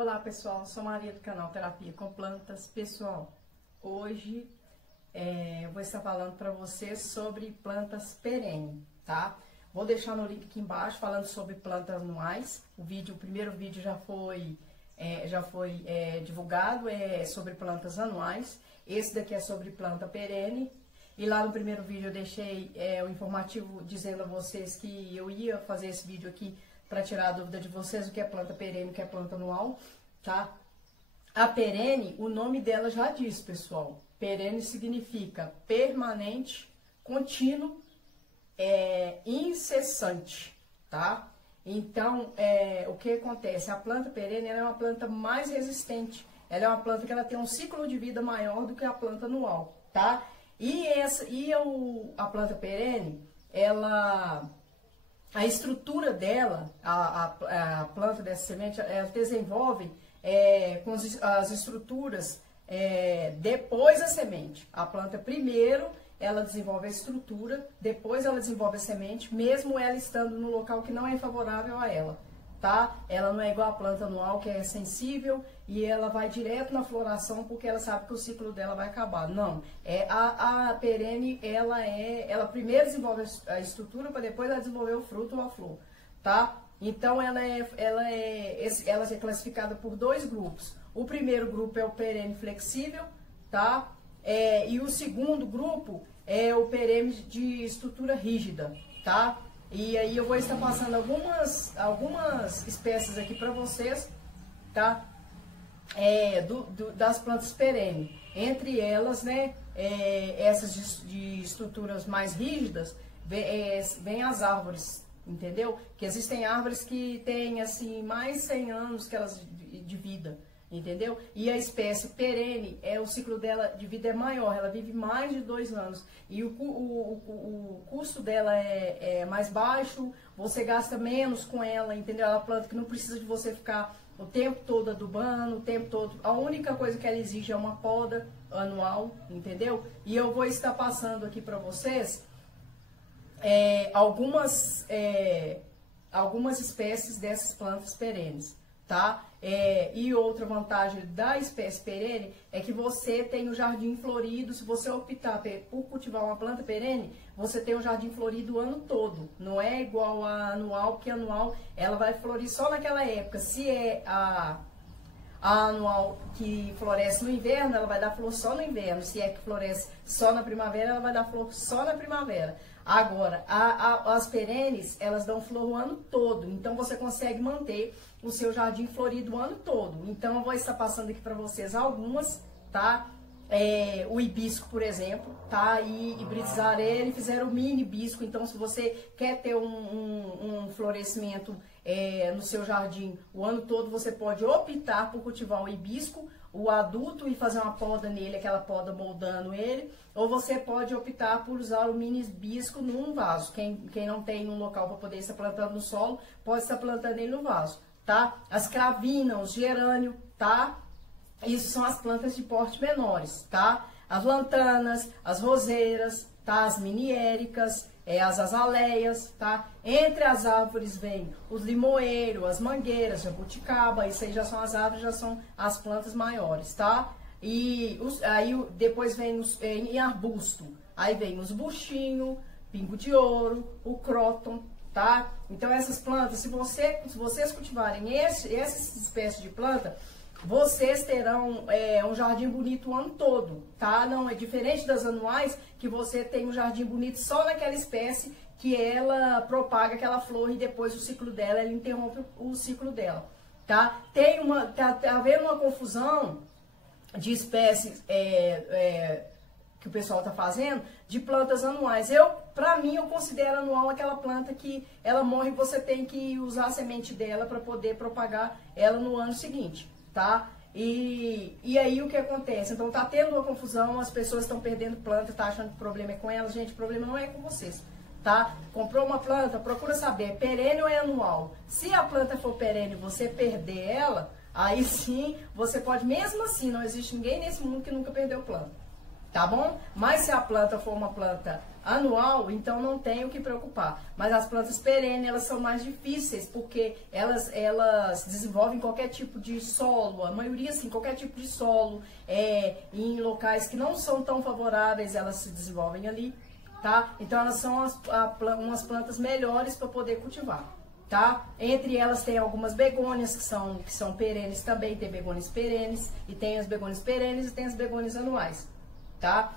Olá pessoal, sou Maria do canal Terapia com Plantas. Pessoal, hoje eu vou estar falando para vocês sobre plantas perenes, tá? Vou deixar no link aqui embaixo falando sobre plantas anuais. O primeiro vídeo já foi divulgado, sobre plantas anuais. Esse daqui é sobre planta perene. E lá no primeiro vídeo eu deixei o informativo dizendo a vocês que eu ia fazer esse vídeo aqui para tirar a dúvida de vocês o que é planta perene e o que é planta anual, tá? A perene, o nome dela já diz, pessoal. Perene significa permanente, contínuo, incessante, tá? Então, o que acontece? A planta perene ela é uma planta mais resistente. Ela é uma planta que ela tem um ciclo de vida maior do que a planta anual, tá? A planta perene, a estrutura dela, a planta dessa semente, ela desenvolve com as estruturas depois da semente. A planta primeiro, ela desenvolve a estrutura, depois ela desenvolve a semente, mesmo ela estando no local que não é favorável a ela, tá? Ela não é igual a planta anual, que é sensível e ela vai direto na floração porque ela sabe que o ciclo dela vai acabar. Não, a perene, ela primeiro desenvolve a estrutura para depois ela desenvolver o fruto ou a flor, tá? Então ela é classificada por dois grupos. O primeiro grupo é o perene flexível, tá? E o segundo grupo é o perene de estrutura rígida, tá? E aí eu vou estar passando algumas espécies aqui para vocês, tá? Das plantas perenes. Entre elas, né, essas de estruturas mais rígidas, vem as árvores, entendeu? Que existem árvores que têm, assim, mais 100 anos que elas de vida, entendeu? E a espécie perene, o ciclo dela de vida é maior, ela vive mais de 2 anos. E o custo dela é mais baixo, você gasta menos com ela, entendeu? Ela é uma planta que não precisa de você ficar o tempo todo adubando, o tempo todo. A única coisa que ela exige é uma poda anual, entendeu? E eu vou estar passando aqui para vocês algumas espécies dessas plantas perenes, tá? E outra vantagem da espécie perene é que você tem o jardim florido. Se você optar por cultivar uma planta perene, você tem o jardim florido o ano todo. Não é igual a anual, porque a anual ela vai florir só naquela época. Se é a anual que floresce no inverno, ela vai dar flor só no inverno. Se é que floresce só na primavera, ela vai dar flor só na primavera. Agora, as perenes, elas dão flor o ano todo. Então, você consegue manter o seu jardim florido o ano todo. Então, eu vou estar passando aqui para vocês algumas, tá? O hibisco, por exemplo, tá? E hibridizaram ele, fizeram o mini hibisco. Então, se você quer ter um florescimento no seu jardim o ano todo, você pode optar por cultivar o hibisco, o adulto, e fazer uma poda nele, aquela poda moldando ele, ou você pode optar por usar o mini hibisco num vaso. Quem não tem um local para poder estar plantando no solo, pode estar plantando ele no vaso, tá? As cravinas, os gerânio, tá? Isso são as plantas de porte menores, tá? As lantanas, as roseiras, tá? As miniéricas, as azaleias, tá? Entre as árvores vem os limoeiros, as mangueiras, jabuticaba. Isso aí já são as árvores, já são as plantas maiores, tá? E aí depois vem em arbusto, aí vem os buchinhos, pingo de ouro, o cróton, tá? Então essas plantas, se vocês cultivarem essas espécies de planta, vocês terão um jardim bonito o ano todo, tá? Não é diferente das anuais, que você tem um jardim bonito só naquela espécie, que ela propaga aquela flor e depois o ciclo dela, ela interrompe o ciclo dela, tá? Tá havendo uma confusão de espécies que o pessoal tá fazendo, de plantas anuais. Pra mim, eu considero anual aquela planta que ela morre e você tem que usar a semente dela para poder propagar ela no ano seguinte, tá? E aí o que acontece? Então tá tendo uma confusão, as pessoas estão perdendo planta, tá achando que o problema é com elas. Gente, o problema não é com vocês, tá? Comprou uma planta, procura saber, é perene ou é anual? Se a planta for perene e você perder ela, aí sim, você pode, mesmo assim, não existe ninguém nesse mundo que nunca perdeu planta, tá bom? Mas se a planta for uma planta anual, então não tem o que preocupar. Mas as plantas perenes, elas são mais difíceis, porque elas desenvolvem qualquer tipo de solo, a maioria sim, qualquer tipo de solo, em locais que não são tão favoráveis, elas se desenvolvem ali, tá? Então elas são umas plantas melhores para poder cultivar, tá? Entre elas tem algumas begônias que são perenes também, tem begônias perenes, e tem as begônias perenes e tem as begônias anuais, tá?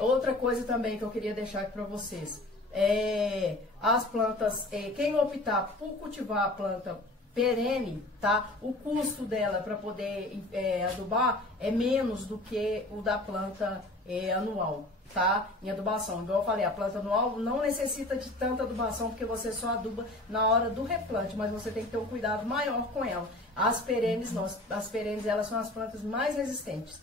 Outra coisa também que eu queria deixar aqui para vocês, as plantas, quem optar por cultivar a planta perene, tá? O custo dela para poder adubar é menos do que o da planta anual, tá? Em adubação. Igual eu falei, a planta anual não necessita de tanta adubação, porque você só aduba na hora do replante, mas você tem que ter um cuidado maior com ela. As perenes não, as perenes elas são as plantas mais resistentes,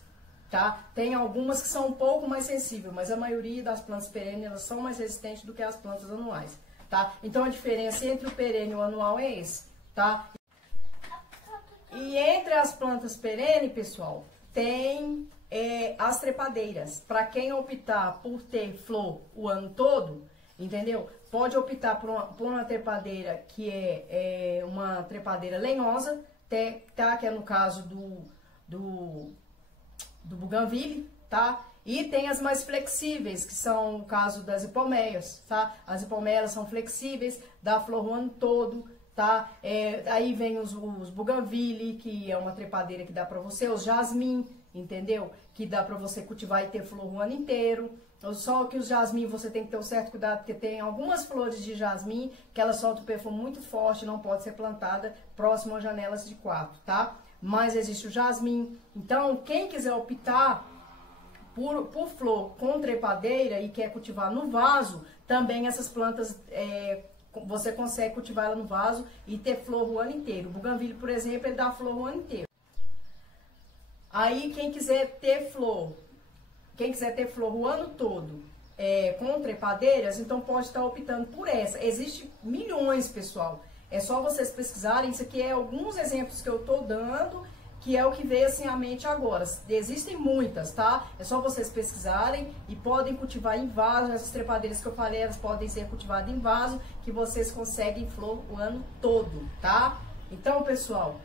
tá? Tem algumas que são um pouco mais sensíveis, mas a maioria das plantas perenes elas são mais resistentes do que as plantas anuais, tá? Então a diferença entre o perene e o anual é esse, tá? E entre as plantas perenes, pessoal, tem as trepadeiras. Para quem optar por ter flor o ano todo, entendeu? Pode optar por uma trepadeira que é uma trepadeira lenhosa, tá? Que é no caso do buganvília, tá? E tem as mais flexíveis, que são o caso das hipomeias, tá? As hipomeias são flexíveis, dá flor o ano todo, tá? Aí vem os buganvília, que é uma trepadeira que dá pra você, os jasmim, entendeu? Que dá pra você cultivar e ter flor o ano inteiro. Só que os jasmim você tem que ter um certo cuidado, porque tem algumas flores de jasmim que elas soltam um perfume muito forte, não pode ser plantada próximo às janelas de quarto, tá? Mas existe o jasmim. Então, quem quiser optar por flor com trepadeira e quer cultivar no vaso, também essas plantas você consegue cultivar ela no vaso e ter flor o ano inteiro. O buganvília, por exemplo, ele dá flor o ano inteiro. Aí, quem quiser ter flor o ano todo com trepadeiras, então pode estar optando por essa. Existem milhões, pessoal. É só vocês pesquisarem. Isso aqui é alguns exemplos que eu tô dando, que é o que veio assim à mente agora. Existem muitas, tá? É só vocês pesquisarem e podem cultivar em vaso. Essas trepadeiras que eu falei, elas podem ser cultivadas em vaso, que vocês conseguem flor o ano todo, tá? Então, pessoal,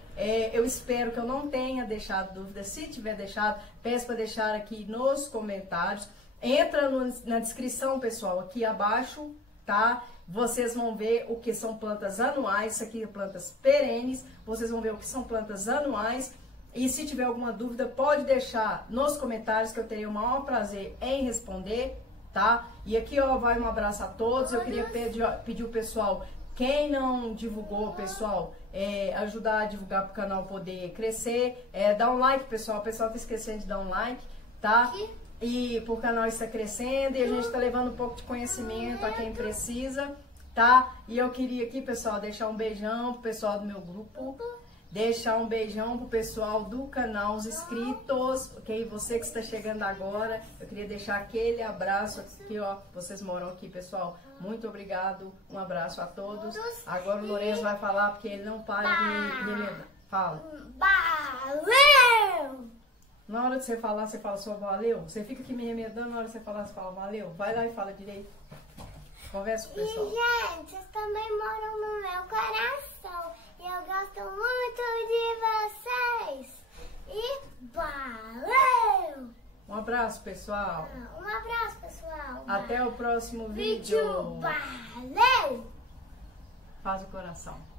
eu espero que eu não tenha deixado dúvida. Se tiver deixado, peço para deixar aqui nos comentários. Entra na descrição, pessoal, aqui abaixo, tá? Vocês vão ver o que são plantas anuais. Isso aqui é plantas perenes. Vocês vão ver o que são plantas anuais. E se tiver alguma dúvida, pode deixar nos comentários, que eu terei o maior prazer em responder, tá? E aqui, ó, vai um abraço a todos. Eu queria pedir o pessoal, quem não divulgou, pessoal, ajudar a divulgar para o canal poder crescer. Dá um like, pessoal. O pessoal tá esquecendo de dar um like, tá? E pro canal está crescendo e a gente está levando um pouco de conhecimento a quem precisa, tá? E eu queria aqui, pessoal, deixar um beijão pro pessoal do meu grupo, deixar um beijão pro pessoal do canal, os inscritos, ok? Você que está chegando agora, eu queria deixar aquele abraço aqui, ó. Vocês moram aqui, pessoal. Muito obrigado, um abraço a todos. Agora o Lourenço vai falar, porque ele não para de me lembrar. Fala. Valeu! Na hora de você falar, você fala só valeu? Você fica aqui me remedando, na hora de você falar, você fala valeu? Vai lá e fala direito. Conversa com o pessoal. E, gente, vocês também moram no meu coração. E eu gosto muito de vocês. E valeu! Um abraço, pessoal. Um abraço, pessoal. Até o próximo vídeo. Valeu! Faz o coração.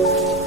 Música